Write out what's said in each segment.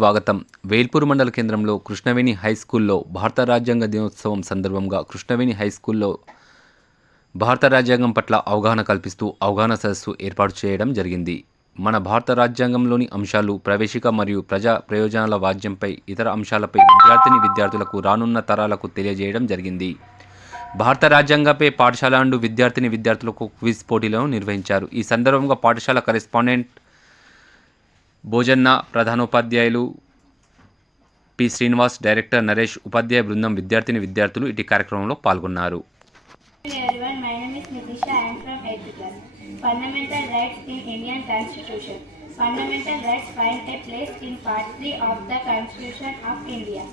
స్వాగతం. వేల్పూర్ మండల కేంద్రంలో కృష్ణవేణి హై స్కూల్లో భారత రాజ్యాంగ దినోత్సవం సందర్భంగా కృష్ణవేణి హై స్కూల్లో భారత రాజ్యాంగం పట్ల అవగాహన కల్పిస్తూ అవగాహన సదస్సు ఏర్పాటు చేయడం జరిగింది. మన భారత రాజ్యాంగంలోని అంశాలు, ప్రవేశిక మరియు ప్రజా ప్రయోజనాల వాద్యంపై ఇతర అంశాలపై విద్యార్థులకు రానున్న తరాలకు తెలియజేయడం జరిగింది. భారత రాజ్యాంగంపై పాఠశాల అండు విద్యార్థులకు క్విజ్ పోటీలను నిర్వహించారు. ఈ సందర్భంగా పాఠశాల కరెస్పాండెంట్ భోజన్న, ప్రధానోపాధ్యాయులు పి శ్రీనివాస్, డైరెక్టర్ నరేష్, ఉపాధ్యాయ బృందం, విద్యార్థులు ఇటు కార్యక్రమంలో పాల్గొన్నారు. Fundamental rights in Indian Constitution. Fundamental rights find a place in Part 3 of the Constitution of India.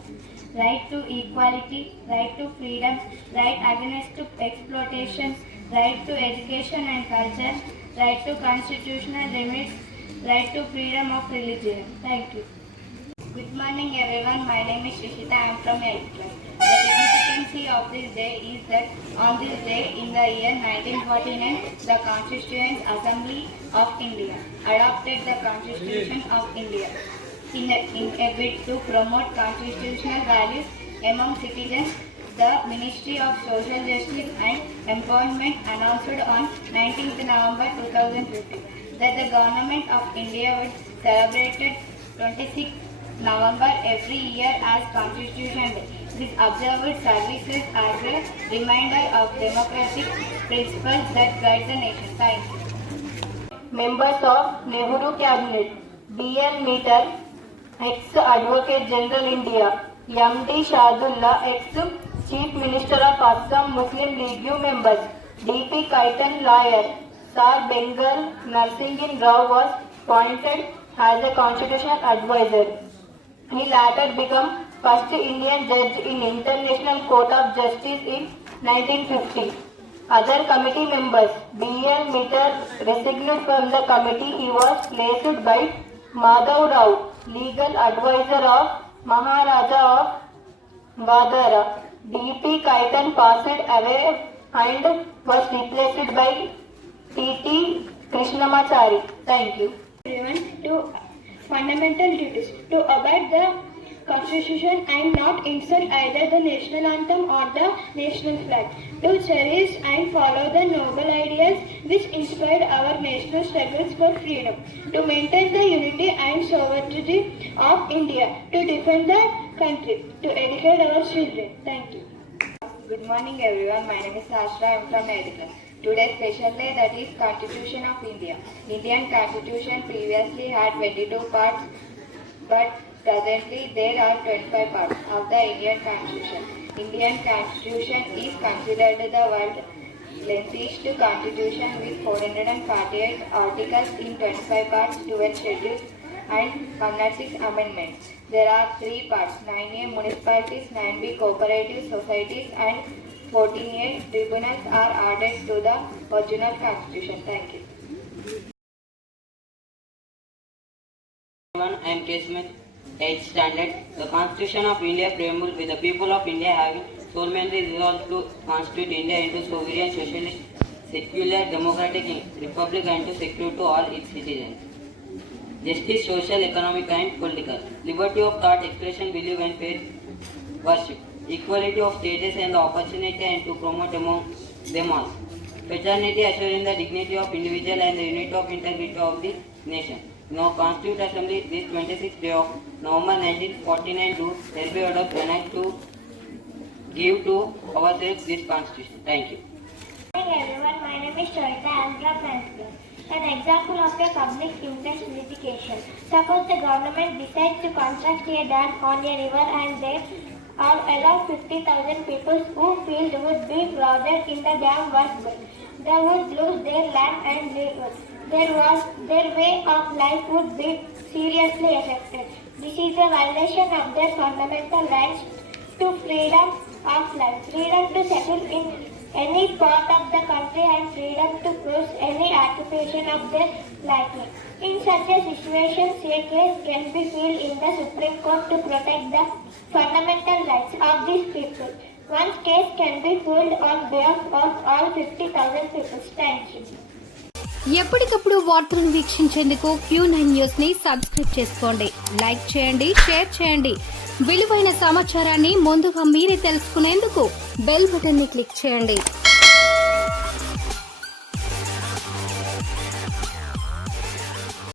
Right to equality, right to freedom, right against exploitation, right to education and culture, right to constitutional limits, right to freedom of religion. Thank you. Good morning everyone, my name is Rishita, I am from 8th class. The significance of this day is that on this day in the year 1949, the Constituent Assembly of India adopted the Constitution of India in a bid to promote constitutional values among citizens. The Ministry of Social Justice and Empowerment announced on 19th November 2015 that the Government of India would celebrate 26th November every year as Constitution Day. This observed services as a reminder of democratic principles that guide the nation. Thank you. Members of Nehru Cabinet: B.N. Meter, ex-Advocate General India; M.D. Shadullah, ex-Chief Minister of Assam Muslim League members; D.P. Kaitan, lawyer; Sir Bengal Narsinghin Rao was appointed as a constitutional advisor. He later became first Indian judge in International Court of Justice in 1950. Other committee members: B.N. Meter resigned from the committee. He was placed by Madhav Rao, legal advisor of Maharaja of Vadara. D.P. Kaitan passed away and was replaced by T.T. Krishnamachari. Thank you. Fundamental duties: to abide the Constitution and not insult either the national anthem or the national flag; to cherish and follow the noble ideals which inspired our national struggles for freedom; to maintain the unity and sovereignty of India; to defend the country; to educate our children. Thank you. Good morning everyone, my name is Ashra, I am from 8th class. Today's special day, that is Constitution of India. Indian Constitution previously had 22 parts, but presently there are 25 parts of the Indian Constitution. Indian Constitution is considered the world's lengthiest constitution with 448 articles in 25 parts, 12 schedules and 106 amendments. There are 3 parts: 9A municipalities, 9B cooperative societies and 14A tribunals are added to the original constitution. Thank you. I am K. Smith, 8th standard. The Constitution of India preamble: with the people of India having solemnly resolved to constitute India into sovereign, socialist, secular, democratic republic and to secure to all its citizens justice, social, economic and political, liberty of thought, expression, belief and faith worship, equality of status and the opportunity and to promote among them all, fraternity, assuring the dignity of individual and the unity of integrity of the nation. Now Constituent Assembly this 26th day of November 1949 do hereby adopt an act to give to ourselves this constitution. Thank you. Hi everyone, my name is Charita, I am from 9th class. An example of a public interest litigation. Suppose the government decides to construct a dam on a river and there are around 50,000 people who feel would be flooded in the dam was built. They would lose their land and their way of life would be seriously affected. This is a violation of their fundamental rights to freedom of life, freedom to settle in any part of the country and freedom to choose any occupation of their liking. In such a situation, a case can be filed in the Supreme Court to protect the fundamental rights of these people. One case can be filed on behalf of all 50,000 people. Thank you. ఎప్పటికప్పుడు వార్తలను వీక్షించేందుకు Q9 news ని subscribe చేసుకోండి. Like చేయండి, share చేయండి. విలువైన సమాచారాన్ని ముందుగా మీరే తెలుసుకునేందుకు బెల్ బటన్ ని క్లిక్ చేయండి.